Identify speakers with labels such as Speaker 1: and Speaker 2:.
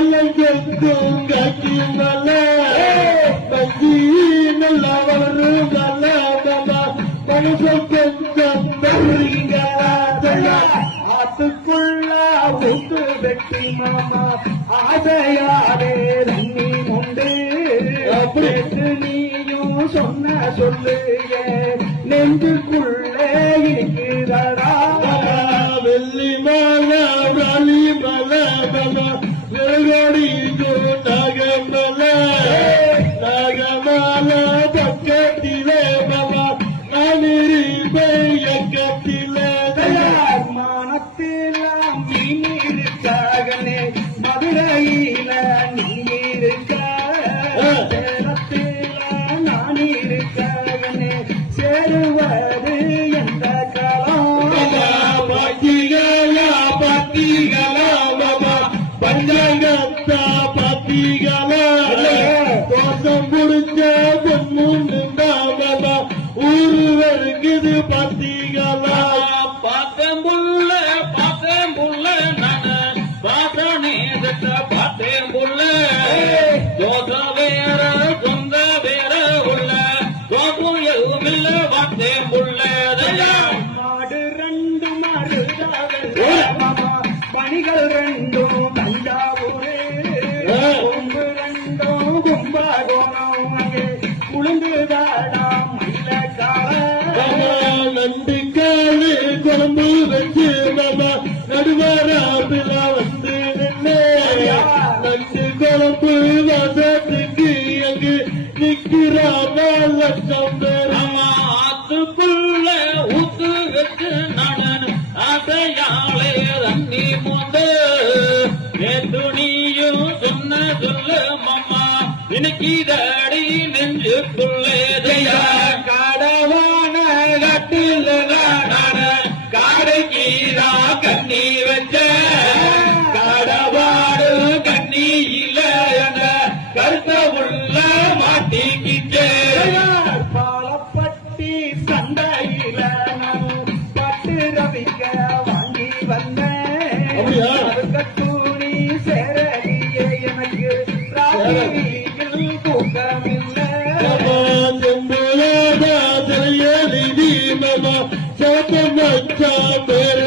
Speaker 1: மலையெங்கும் காக்கி மலை பஞ்சி நல்லா வளரும் நல்ல மமா மனுஷன் கொஞ்சம்
Speaker 2: வெட்டி மாமா ஆசையாரே ரன்னி உண்டு. நீயும் சொன்ன நெஞ்சுக்குள்ளே இருக்கிறடா
Speaker 1: வெள்ளி மலை வலி மலை மலை வெள்ளடி நாகமலை நாகமலை பக்கத்திலே மமா நான் இருப்பேன் எக்கத்திலே
Speaker 2: மதுரையில நீ
Speaker 1: பஞ்சாங்கத்தா பாத்திகளா தோசம் முடிச்ச பொண்ணு மாமா ஊரு வருகுது பாத்திகளா
Speaker 3: பார்த்தேன் புள்ள பார்த்தேன் புள்ள நானு பாசனே பார்த்தேன் புள்ள ஜோத வேற சொந்த வேற உள்ள கோபம் எதுவும் இல்ல பார்த்தேன் புள்ள
Speaker 2: மாடு ரெண்டு மாடு பணிகள் ரெண்டும் குழுங்குதாடா மயிலக்கார
Speaker 1: வச்சு மாமா நடுவாராபில வந்து நண்டு குழம்பு வசத்துக்கு அங்கு நிக்கிறாம லட்சம் பேர்
Speaker 3: ஆத்துக்குள்ள ஊத்து வச்சு நான் அடையாளே தண்ணி சொன்ன சொல்லு மாமா இன்னைக்கு காடவான கட்டில் காடைக்கீரா கண்ணி வச்ச காடவாடு கண்ணி இல்ல என கருத்த உள்ள மாட்டிக்கிட்டே
Speaker 2: பாலப்பட்டி நான் பட்டு ரவிக்க வாங்கி வந்தேன்? கட்டூரி சேரடியே எனக்கு ராத்திரியில்
Speaker 3: సేవ సేవ